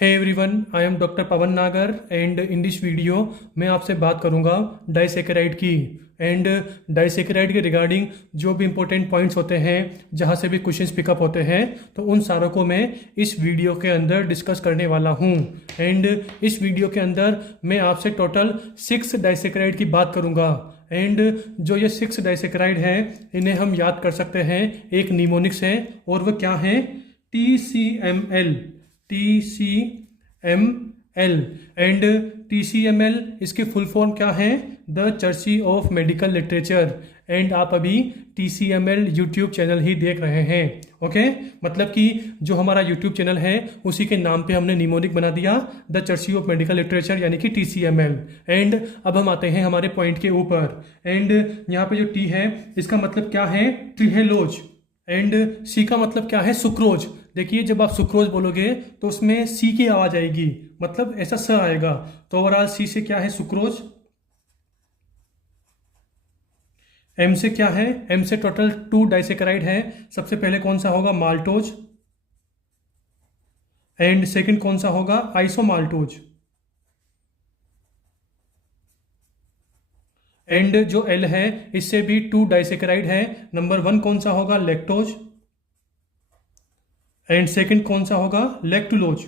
Hey everyone, I am doctor Pawan Nagar and in this video मैं आपसे बात करूंगा डाइसैकेराइड की एंड डाइसैकेराइड के रिगार्डिंग जो भी इंपॉर्टेंट पॉइंट्स होते हैं, जहां से भी क्वेश्चंस पिकअप होते हैं, तो उन सारों को मैं इस वीडियो के अंदर डिस्कस करने वाला हूं। एंड इस वीडियो के अंदर मैं आपसे टोटल 6 डाइसैकेराइड की बात करूंगा। एंड जो ये 6 डाइसैकेराइड हैं, इन्हें हम याद कर सकते हैं। एक निमोनिक्स है और वह क्या है? TCML एंड TCML इसकी फुल फॉर्म क्या है? द चर्ची ऑफ मेडिकल लिटरेचर। एंड आप अभी TCML यूट्यूब चैनल ही देख रहे हैं। ओके, मतलब कि जो हमारा यूट्यूब चैनल है उसी के नाम पे हमने निमोनिक बना दिया, द चर्ची ऑफ मेडिकल लिटरेचर, यानी कि TCML। एंड अब हम आते हैं हमारे पॉइंट के ऊपर। एंड यहाँ पे जो टी है इसका मतलब क्या है? ट्रिहेलोज। एंड सी का मतलब क्या है? सुक्रोज। देखिए, जब आप सुक्रोज बोलोगे तो उसमें सी की आवाज आएगी, मतलब ऐसा स आएगा। तो ओवरऑल सी से क्या है? सुक्रोज। एम से क्या है? एम से टोटल 2 डाइसैकेराइड है। सबसे पहले कौन सा होगा? माल्टोज। एंड सेकंड कौन सा होगा? आइसोमाल्टोज। एंड जो एल है इससे भी 2 डाइसैकेराइड है। नंबर 1 कौन सा होगा? लैक्टोज। एंड सेकंड कौन सा होगा? लैक्टुलोज।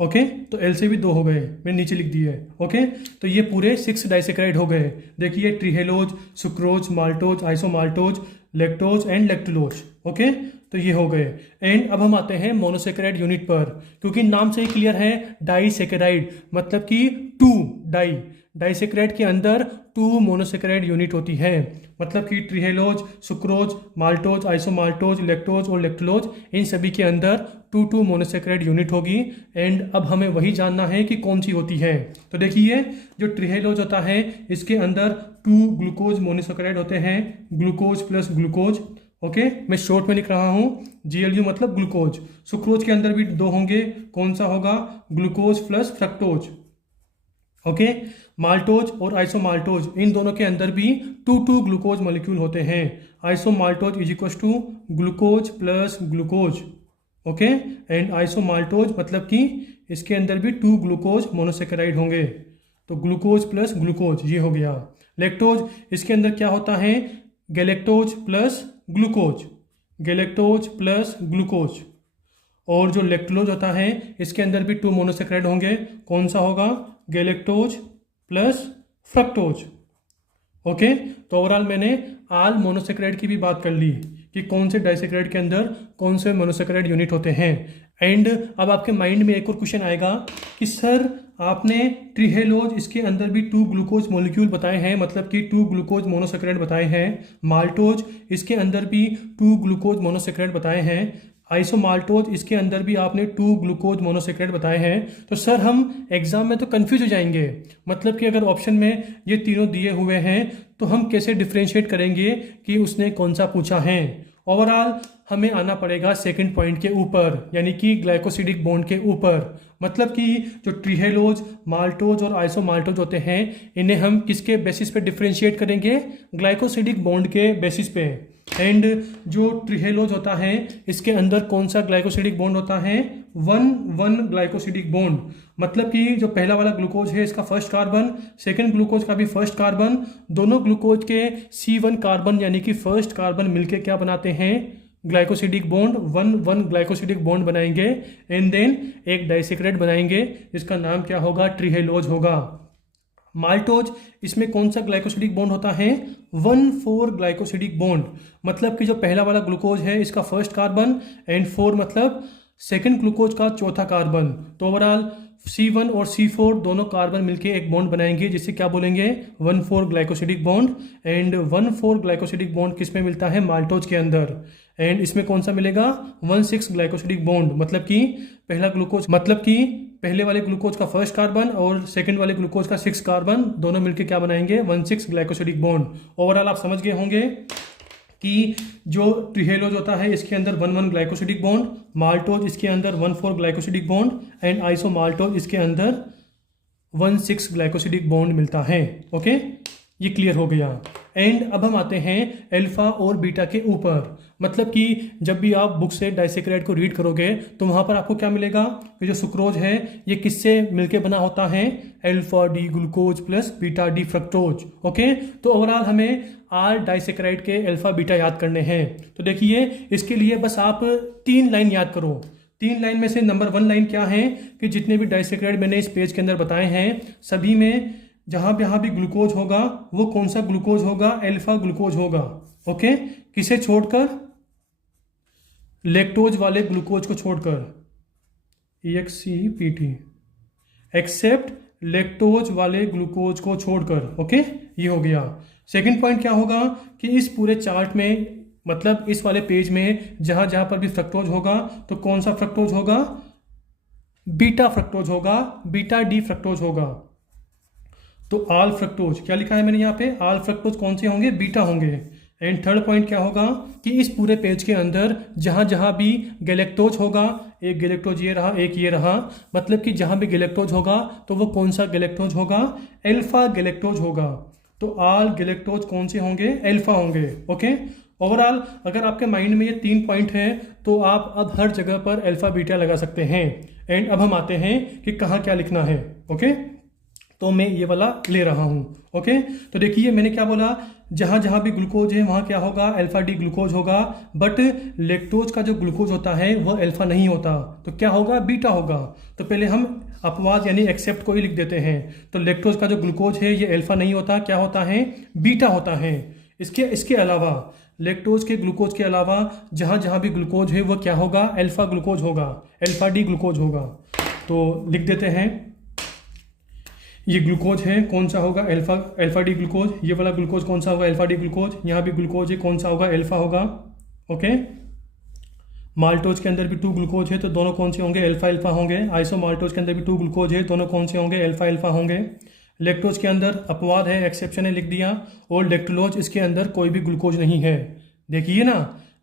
ओके, तो एल से भी 2 हो गए, मैंने नीचे लिख दिए। ओके, तो ये पूरे 6 डाइसैकेराइड हो गए। देखिए, trehalose, sucrose, maltose, isomaltose, lactose and lactulose. Okay, तो ये हो गए। एंड अब हम आते हैं मोनोसैकेराइड यूनिट पर, क्योंकि नाम से ही क्लियर है, डाइसैकेराइड मतलब कि 2 डाइसैकेराइड के अंदर 2 मोनोसैकेराइड यूनिट होती है। मतलब कि ट्रिहेलोज, सुक्रोज, माल्टोज, आइसोमाल्टोज, लैक्टोज और लैक्टुलोज, इन सभी के अंदर 2 मोनोसैकेराइड यूनिट होगी। एंड अब हमें वही जानना है कि कौन सी होती है। तो देखिए, जो ट्रिहेलोज होता है इसके अंदर 2 ग्लूकोज मोनोसैकेराइड होते हैं, ग्लूकोज प्लस ग्लूकोज। ओके, मैं शॉर्ट में लिख रहा हूँ, GLU मतलब ग्लूकोज। सुक्रोज के अंदर भी 2 होंगे, कौन सा होगा? Glucose plus fructose. Okay, maltose और आइसोमाल्टोज, इन दोनों के अंदर भी 2 ग्लूकोज मॉलिक्यूल होते हैं। Isomaltose is equal to glucose plus glucose. Okay, and isomaltose मतलब कि इसके अंदर भी 2 ग्लूकोज मोनोसैकेराइड होंगे, तो ग्लूकोज प्लस ग्लूकोज ये हो गया। लैक्टोज, इसके अंदर क्या होता है? Galactose plus glucose, galactose plus glucose. और जो लैक्टुलोज होता है इसके अंदर भी 2 मोनोसैकेराइड होंगे, कौन सा होगा? Galactose plus fructose. ओके, तो ओवरऑल मैंने आल मोनोसैकेराइड की भी बात कर ली कि कौन से डाइसैकेराइड के अंदर कौन से मोनोसैकेराइड यूनिट होते हैं। एंड अब आपके माइंड में एक और क्वेश्चन आएगा कि सर, आपने ट्रिहेलोज इसके अंदर भी 2 ग्लूकोज मॉलिक्यूल बताए हैं, मतलब कि 2 ग्लूकोज मोनोसैकेराइड बताए हैं। माल्टोज इसके अंदर भी 2 ग्लूकोज मोनोसैकेराइड बताए हैं। आइसोमाल्टोज इसके अंदर भी आपने 2 ग्लूकोज मोनोसैकेराइड बताए हैं। तो सर, हम एग्जाम में तो कंफ्यूज हो जाएंगे, मतलब कि अगर ऑप्शन में ये तीनों दिए हुए हैं तो हम कैसे डिफ्रेंशिएट करेंगे कि उसने कौन सा पूछा है। ओवरऑल हमें आना पड़ेगा सेकंड पॉइंट के ऊपर, यानी कि ग्लाइकोसिडिक बॉन्ड के ऊपर। मतलब कि जो ट्रिहेलोज, माल्टोज और आइसोमाल्टोज होते हैं, इन्हें हम किसके बेसिस पे डिफ्रेंशिएट करेंगे? ग्लाइकोसिडिक बॉन्ड के बेसिस पे। एंड जो ट्रिहेलोज होता है इसके अंदर कौन सा ग्लाइकोसिडिक बॉन्ड होता है? 1,1 ग्लाइकोसिडिक बॉन्ड। मतलब कि जो पहला वाला ग्लूकोज है इसका फर्स्ट कार्बन, सेकंड ग्लूकोज का भी फर्स्ट कार्बन, दोनों ग्लूकोज के C1 कार्बन यानी कि फर्स्ट कार्बन मिलके क्या बनाते हैं? ग्लाइकोसिडिक बॉन्ड, 1,1 ग्लाइकोसिडिक बॉन्ड बनाएंगे। एंड देन एक डाइसैकेराइड बनाएंगे जिसका नाम क्या होगा? ट्रिहेलोज होगा। माल्टोज, इसमें कौन सा ग्लाइकोसिडिक बॉन्ड होता है? 1,4 ग्लाइकोसिडिक बॉन्ड। मतलब कि जो पहला वाला ग्लूकोज है इसका फर्स्ट कार्बन, एंड 4 मतलब सेकंड ग्लूकोज का चौथा कार्बन। तो ओवरऑल C1 और C4 दोनों कार्बन मिलके एक बॉन्ड बनाएंगे, जिसे क्या बोलेंगे? 1,4 glycosidic bond. And 1,4 glycosidic bond किस में मिलता है? माल्टोज के अंदर। एंड इसमें कौन सा मिलेगा? 1,6 ग्लाइकोसिडिक बॉन्ड। मतलब कि पहला ग्लूकोज, मतलब कि पहले वाले ग्लूकोज का फर्स्ट कार्बन और सेकंड वाले ग्लूकोज का 6 कार्बन, दोनों मिलकर क्या बनाएंगे? 1,6 ग्लाइकोसिडिक बॉन्ड। ओवरऑल आप समझ गए होंगे कि जो ट्रिहेलोज होता है इसके अंदर 1,1 ग्लाइकोसिडिक बॉन्ड, माल्टोज इसके अंदर 1,4 ग्लाइकोसिडिक बॉन्ड, एंड आइसोमाल्टोज इसके अंदर 1,6 ग्लाइकोसिडिक बॉन्ड मिलता है। ओके, ये क्लियर हो गया। एंड अब हम आते हैं अल्फा और बीटा के ऊपर। मतलब कि जब भी आप बुक से डाइसेक्राइड को रीड करोगे तो वहाँ पर आपको क्या मिलेगा कि जो सुक्रोज है ये किससे मिलके बना होता है, alpha D glucose plus beta D fructose. Okay, तो ओवरऑल हमें आर डाइसेक्राइड के अल्फा बीटा याद करने हैं। तो देखिए इसके लिए बस आप 3 लाइन याद करो। 3 लाइन में से नंबर 1 लाइन क्या है कि जितने भी डाइसेक्राइड मैंने इस पेज के अंदर बताए हैं सभी में जहां भी ग्लूकोज होगा वो कौन सा ग्लूकोज होगा, अल्फा ग्लूकोज होगा। ओके, किसे छोड़कर, लैक्टोज वाले ग्लूकोज को छोड़कर, EXCPT, एक्सेप्ट लैक्टोज वाले ग्लूकोज को छोड़कर। ओके, ये हो गया। सेकंड पॉइंट क्या होगा कि इस पूरे चार्ट में मतलब इस वाले पेज में जहां जहां पर भी फ्रक्टोज होगा तो कौन सा फ्रक्टोज होगा, बीटा फ्रक्टोज होगा, बीटा डी फ्रक्टोज होगा। तो आल फ्रक्टोज क्या लिखा है मैंने यहाँ पे, आल फ्रक्टोज कौन से होंगे, बीटा होंगे। एंड थर्ड पॉइंट क्या होगा कि इस पूरे पेज के अंदर जहां जहां भी गैलेक्टोज होगा, एक गैलेक्टोज ये रहा, एक ये रहा, मतलब कि जहां भी गैलेक्टोज होगा तो वो कौन सा गैलेक्टोज होगा, अल्फा गैलेक्टोज होगा। तो आल गैलेक्टोज कौन से होंगे, अल्फा होंगे। ओके, ओवरऑल अगर आपके माइंड में ये 3 पॉइंट हैं तो आप अब हर जगह पर अल्फा बीटा लगा सकते हैं। एंड अब हम आते हैं कि कहाँ क्या लिखना है। ओके, तो मैं ये वाला ले रहा हूँ। ओके, तो देखिए मैंने क्या बोला, जहां जहां भी ग्लूकोज है वहां क्या होगा, अल्फा डी ग्लूकोज होगा। बट लैक्टोज का जो ग्लूकोज होता है वह अल्फा नहीं होता, तो क्या होगा, बीटा होगा। तो पहले हम अपवाद यानी एक्सेप्ट को ही लिख देते हैं। तो लैक्टोज का जो ग्लूकोज है ये अल्फा नहीं होता, क्या होता है, बीटा होता है। इसके अलावा लैक्टोज के ग्लूकोज के अलावा जहां जहां भी ग्लूकोज है वह क्या होगा, अल्फा ग्लूकोज होगा, अल्फा डी ग्लूकोज होगा। तो लिख देते हैं, ये ग्लूकोज है, कौन सा होगा, अल्फा डी ग्लूकोज। ये वाला ग्लूकोज कौन सा होगा, अल्फा डी ग्लूकोज। यहाँ भी ग्लूकोज है, कौन सा होगा, अल्फा होगा। ओके, माल्टोज के अंदर भी 2 ग्लूकोज है तो दोनों कौन से होंगे, अल्फा अल्फा होंगे। आइसो माल्टोज के अंदर भी 2 ग्लूकोज है, दोनों कौन से होंगे, अल्फा अल्फा होंगे। लैक्टोज के अंदर अपवाद है, एक्सेप्शन है, लिख दिया। और लैक्टुलोज इसके अंदर कोई भी ग्लूकोज नहीं है। देखिए ना,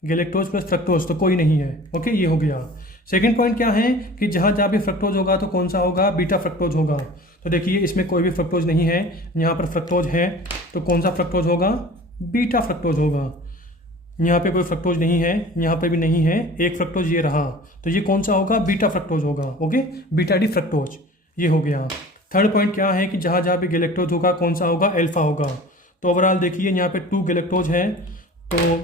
गैलेक्टोज प्लस फ्रक्टोज तो कोई नहीं है। ओके, ये हो गया। सेकंड पॉइंट क्या है कि जहां जहां भी फ्रक्टोज होगा तो कौन सा होगा, बीटा फ्रक्टोज होगा। तो देखिए इसमें कोई भी फ्रक्टोज नहीं है, यहाँ पर फ्रक्टोज है तो कौन सा फ्रक्टोज होगा, बीटा फ्रक्टोज होगा। यहाँ पे कोई फ्रक्टोज नहीं है, यहाँ पे भी नहीं है, एक फ्रक्टोज ये रहा, तो ये कौन सा होगा, बीटा फ्रक्टोज होगा। ओके, बीटा डी फ्रक्टोज, ये हो गया। थर्ड पॉइंट क्या है कि जहां जहां भी गैलेक्टोज होगा कौन सा होगा, अल्फा होगा। तो ओवरऑल देखिए यहाँ पे 2 गैलेक्टोज है तो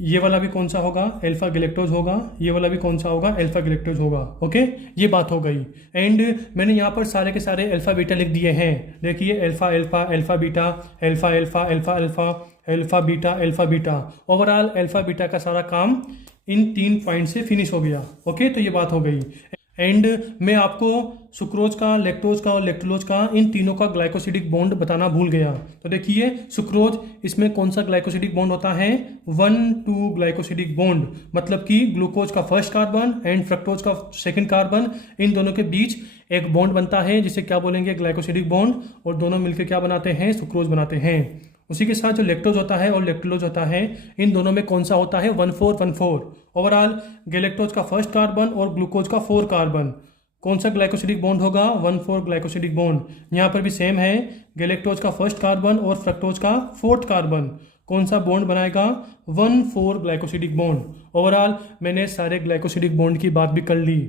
ये वाला भी कौन सा होगा, अल्फा गैलेक्टोज होगा। ये वाला भी कौन सा होगा, अल्फा गैलेक्टोज होगा। ओके, ये बात हो गई। एंड मैंने यहाँ पर सारे के सारे अल्फा बीटा लिख दिए हैं। देखिए alpha alpha, alpha beta, alpha alpha, alpha alpha, alpha beta, alpha beta. Overall alpha beta का सारा काम इन 3 पॉइंट से फिनिश हो गया। ओके, तो ये बात हो गई। एंड मैं आपको सुक्रोज का, लैक्टोज का और लैक्टुलोज का इन तीनों का ग्लाइकोसिडिक बॉन्ड बताना भूल गया। तो देखिए सुक्रोज, इसमें कौन सा ग्लाइकोसिडिक बॉन्ड होता है, 1,2 ग्लाइकोसिडिक बॉन्ड। मतलब कि ग्लूकोज का फर्स्ट कार्बन एंड फ्रक्टोज का सेकंड कार्बन, इन दोनों के बीच एक बॉन्ड बनता है जिसे क्या बोलेंगे, ग्लाइकोसिडिक बॉन्ड। और दोनों मिलकर क्या बनाते हैं, सुक्रोज बनाते हैं। उसी के साथ जो लैक्टोज होता है और लैक्टुलोज होता है, इन दोनों में कौन सा होता है, 1,4,1,4। ओवरऑल गैलेक्टोज का फर्स्ट कार्बन और ग्लूकोज का 4 कार्बन, कौन सा ग्लाइकोसिडिक बॉन्ड होगा, 1,4 ग्लाइकोसिडिक बॉन्ड। यहाँ पर भी सेम है, गैलेक्टोज का फर्स्ट कार्बन और फ्रक्टोज का 4th कार्बन, कौन सा बॉन्ड बनाएगा, 1,4 ग्लाइकोसिडिक बॉन्ड। ओवरऑल मैंने सारे ग्लाइकोसिडिक बॉन्ड की बात भी कर ली।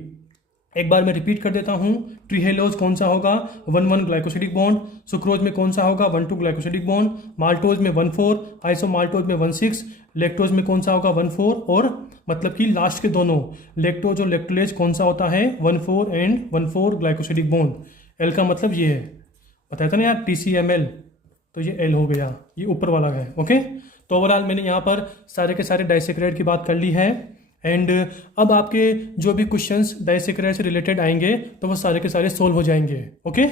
एक बार मैं रिपीट कर देता हूँ, ट्रीहेलोज कौन सा होगा, 1,1 ग्लाइकोसिडिक बॉन्ड। सुक्रोज में कौन सा होगा, 1,2 ग्लाइकोसिडिक बॉन्ड। माल्टोज में 1,4, आइसो माल्टोज में 1,6, लैक्टोज में कौन सा होगा, 1,4। और मतलब कि लास्ट के दोनों लैक्टोज और लैक्टुलेज कौन सा होता है, 1,4 एंड 1,4 ग्लाइकोसिडिक बॉन्ड। एल का मतलब ये है, बताया था ना यार, TCML, तो ये एल हो गया, ये ऊपर वाला है। ओके, तो ओवरऑल मैंने यहाँ पर सारे के सारे डाइसेक्राइड की बात कर ली है। एंड अब आपके जो भी क्वेश्चंस डाइसेक्राइड से रिलेटेड आएंगे तो वो सारे के सारे सोल्व हो जाएंगे। ओके,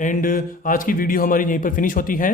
एंड आज की वीडियो हमारी यहीं पर फिनिश होती है।